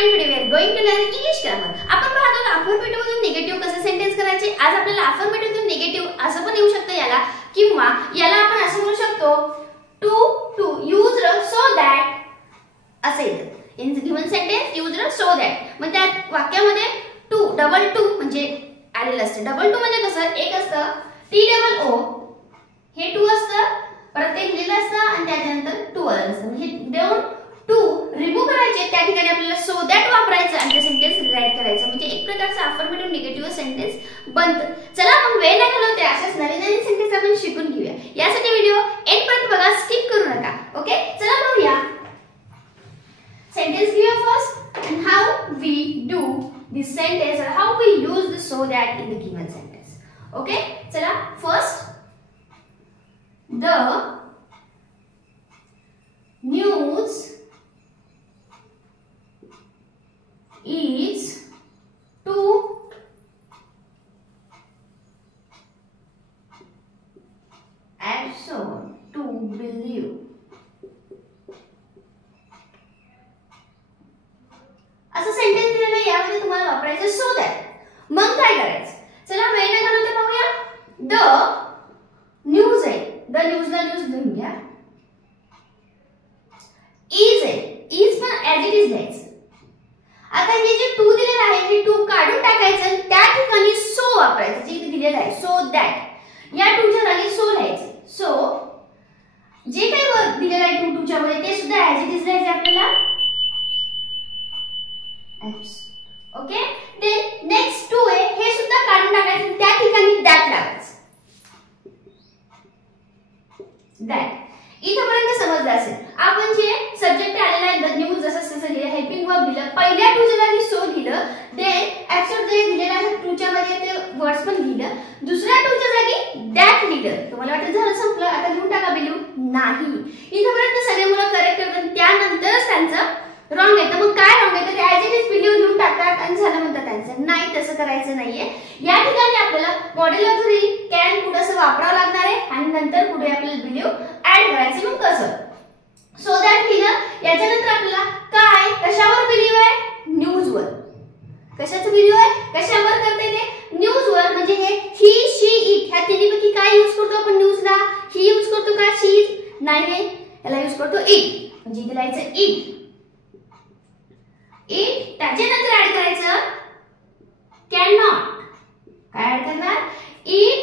friend, today we are going to learn English grammar. आपण पाहत आहोत affirmative मधून निगेटिव्ह कसे सेंटेन्स करायचे. आज आपल्याला affirmative मधून निगेटिव्ह असं पण येऊ शकतं याला, किंवा याला आपण असं म्हणू शकतो to used so that असे येतं. In given sentence used so that. मग त्या वाक्यामध्ये to डबल टू म्हणजे आलेलं असतं. डबल टू म्हणजे कसं, एक असतं टी डबल ओ, हे टू असतं, परत एक लिहिलं असतं आणि त्याच्यानंतर टू आलेलं असतं. म्हणजे देऊन टू रिमूव्ह करायचे, त्या ठिकाणी आपल्याला सो दॅट वापरायचं आणि ते सेंटेन्स रिराईट करायचं. म्हणजे एक प्रकारचा अफर्मेटिव्ह निगेटिव्ह सेंटेन्स बनतं. चला मग वेळ नाही घालवते, अशाच नवीन नवीन सेंटेन्स आपण शिकून घेऊया. यासाठी व्हिडिओ एंड पर्यंत बघा, स्किप करू नका. ओके, चला बघूया. सेंटेन्स घेऊया first and how we do this sentence or how we use the so that in the given sentence. Okay, चला first the news is to absorb to believe. असं sentence दिलेलं आहे, यामध्ये तुम्हाला वापरायचं सो दॅट. मग काय करायचं, चला वेळ न घालवता पाहूया. द न्यूज आहे, द न्यूजला न्यूज घेऊन घ्या. इज आहे, इज पण ऍज इट इज लिहायचं. आता हे जे टू दिलेलं आहे, हे टू काढून टाकायचं आणि त्या ठिकाणी सो वापरायचं. जे दिलेलं आहे सो दॅट, या टूच्या जागी सो लिहायचं. सो जे काही दिलेलं आहे टू टूच्या मध्ये ते सुद्धा ऍज इट इज लिहायचं आपल्याला. ओके, देन नेक्स्ट टू आहे, हे सुद्धा काढून टाकायचं, त्या ठिकाणी दॅट लावायचं. दॅट इथपर्यंत समजलं असेल. आपण जे सब्जेक्ट आलेला आहे द न्यूज जसं तसं लिहिलं, हेल्पिंग वर्ब दिलं, पहिल्या टूच्या जागी सो दिलं, देन ऍब्सॉर्ब जे दिलेलं आहे टूच्या मध्ये ते वर्ड्स पण लिहिलं, दुसऱ्या टूच्या जागी दॅट लिहिलं. तुम्हाला वाटतं झालं संपलं, आता लिहून टाका बिलू. नाही, इथपर्यंत सगळे मुलं करेक्ट करतात, त्यानंतरच त्यांचं रॉंग येतं. मग काय रॉंग येतं, ते ऍज इट इज बिलीव्ह लिहून टाकतात आणि झालं म्हणतात त्यांचं. नाही, तसं करायचं नाहीये. या ठिकाणी आपल्याला मॉडेल ऑक्झिलरी कॅन कुड असं वापरावं लागणार आहे आणि नंतर पुढे आपल्याला बिलीव्ह ऍड करायचं. मग कसं, सो दॅट लिहिलं, याच्यानंतर आपल्याला काय, कशावर बिलीव्ह आहे, न्यूजवर. कशाचं बिलीव्ह आहे, कशावर करते ते, न्यूजवर. म्हणजे हे ही शी इट, ह्या तिन्हीपैकी काय यूज करतो आपण न्यूजला, ही यूज करतो का, शी नाही, याला यूज करतो इट. म्हणजे इथे लिहायचं इट. इट त्याच्यानंतर ऍड करायचं कॅन नॉट. काय ऍड करणार, it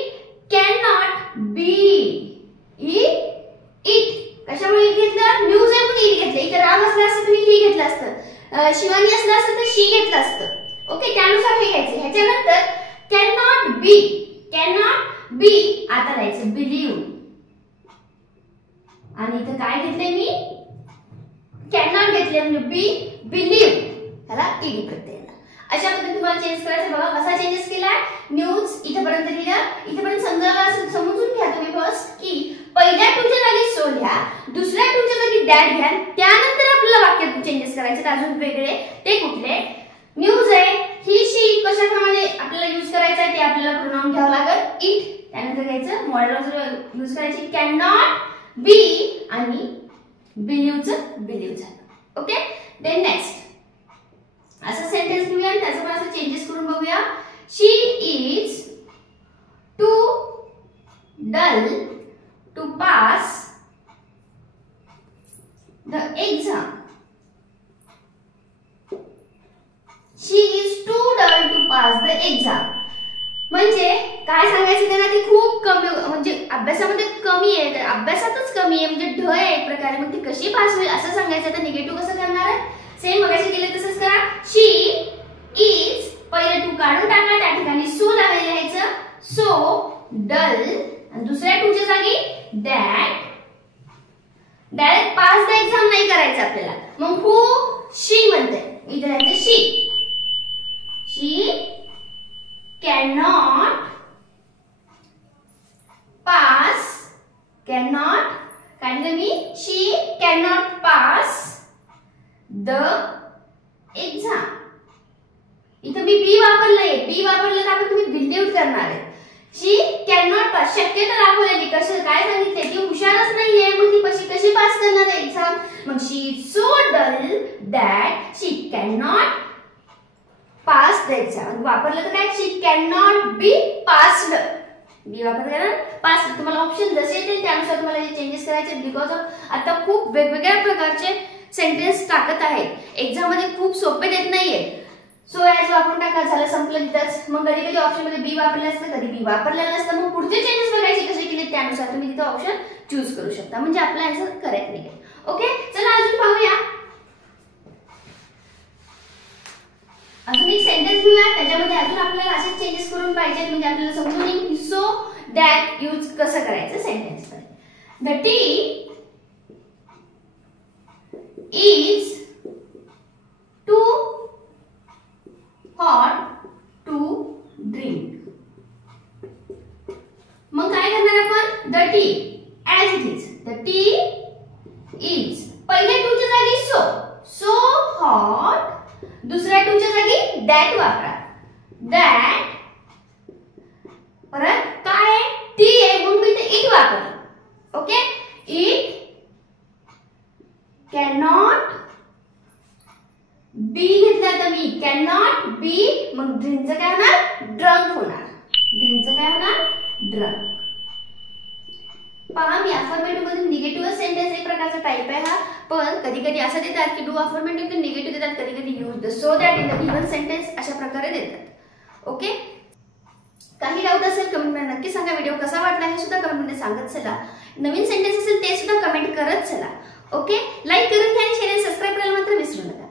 can not B. It कशामुळे इट घेतलं, न्यूज आहे म्हणून इट घेतलं. इथे राम असलं असतं तुम्ही ही घेतलं असतं, शिवानी असलं असतं तर शी घेतलं असतं. ओके, त्यानुसार हे घ्यायचं. ह्याच्यानंतर can not be, can not be आता लिहायचं बिलीव्ह. आणि इथं काय घेतलंय मी, कॅन नॉट घेतले म्हणजे बी बिलीव्ह, त्याला ईडी प्रत्यय. अशा पद्धतीने तुम्हाला चेंज करायचं. बघा कसा चेंजेस केलाय. न्यूज इथपर्यंत लिहिलं, इथपर्यंत समजून घ्या तुम्ही फर्स्ट की पहिल्या टूच्या जागी सो लिहा, दुसऱ्या टूच्या जागी दॅट घ्या, त्यानंतर आपल्याला वाक्यात चेंजेस करायचे. अजून वेगळे ते कुठले, न्यूज आहे, ही शी कशाप्रमाणे आपल्याला यूज करायचं आहे ते आपल्याला प्रोनाउन घ्यावं लागेल इट. त्यानंतर घ्यायचं मॉडेल यूज करायची कॅन नॉट बी आणि बिलीव्हचं बिलीव्ह झालं. ओके, देन नेक्स्ट असं सेंटेन्स घेऊया आणि त्याचं पण असं चेंजेस करून बघूया. She is too dull to pass the exam. She is too dull to pass the exam म्हणजे काय सांगायचं त्यांना, ती खूप कमी म्हणजे अभ्यासामध्ये कमी आहे, तर अभ्यासातच कमी आहे म्हणजे ढ आहे एक प्रकारे. मग ती कशी पास होईल असं सांगायचं. तर निगेटिव्ह कसं करणार आहे, सेम मगाशी केलं तसंच करा. शी इज पहिले टू काढून टाका, त्या ठिकाणी सो लावायला लिहायचं, सो डल, आणि दुसऱ्या टूच्या जागी that. Direct pass the exam नाही करायचं आपल्याला. मग हू शी म्हणते, इथे लिहायचं शी. शी कॅनॉट पास, कॅनॉट काढलं मी, शी कॅनॉट पास द एक्झाम. इथं मी बी वापरलंय, बी वापरलं तर आपण तुम्ही बिलीव्ह करणार आहे. शी कॅन नॉट पास, शक्यता दाखवलेली, कसं काय सांगितले ती हुशारच नाहीये, मग ती कशी पास करणार आहे एक्झाम. मग she is so dull that she can not pass the exam. वापरलं तर काय, she can not be passed. Be वापर करा पास. तुम्हाला ऑप्शन जसे येतील त्यानुसार तुम्हाला हे चेंजेस करायचे. बिकॉज ऑफ आता खूप वेगवेगळ्या प्रकारचे सेंटेन्स टाकत आहेत, एक्झाम मध्ये खूप सोपे देत नाहीये. सो ॲज वापरून टाका, झालं संपलं तिथंच. मग कधी कधी ऑप्शन मध्ये बी वापरलं असतं, कधी बी वापरलेलं नसतं. मग पुढचे चेंजेस बघायचे कसे केले त्यानुसार तुम्ही तिथं ऑप्शन चूज करू शकता, म्हणजे आपला आन्सर करेक्ट निघेल. ओके, चला अजून पाहूया. अजून एक सेंटेन्स घेऊया, त्याच्यामध्ये अजून आपल्याला असे चेंजेस करून पाहिजे, म्हणजे आपल्याला समजून येईल की सो दॅट यूज कसं करायचं सेंटेन्स मध्ये. The tea is too hot to drink. मग काय करणार आपण, the tea as it is. The tea is पहिल्या टूच्या जागी सो, सो हॉट. दुसऱ्या टूच्या जागी दॅट वापरा. दॅट परत काय टी आहे म्हणून मी इथे इट वापरलं. ओके, इट कॅनॉट बी घेतला तर मी कॅनॉट बी. मग ड्रिंकचं काय होणार, ड्रंक होणार. ड्रिंकचं काय होणार, ड्रंक. पहा, मी अफर्मेटिव्ह मध्ये निगेटिव्ह सेंटेन्स एक प्रकारचा टाइप आहे हा, पण कधी कधी असं देतात की डू अफर्मेटिव्ह तर निगेटिव्ह देतात, कधी कधी use the so that in the given sentence अशा प्रकारे देतात. ओके, काही डाऊट असेल कमेंट मध्ये नक्की सांगा. व्हिडिओ कसा वाटला हे सुद्धा कमेंट मध्ये सांगत चला. नवीन सेंटेन्स असेल ते सुद्धा कमेंट करत चला. ओके, लाईक करून घ्या आणि शेअर आणि सबस्क्राईब करायला मात्र विसरू नका.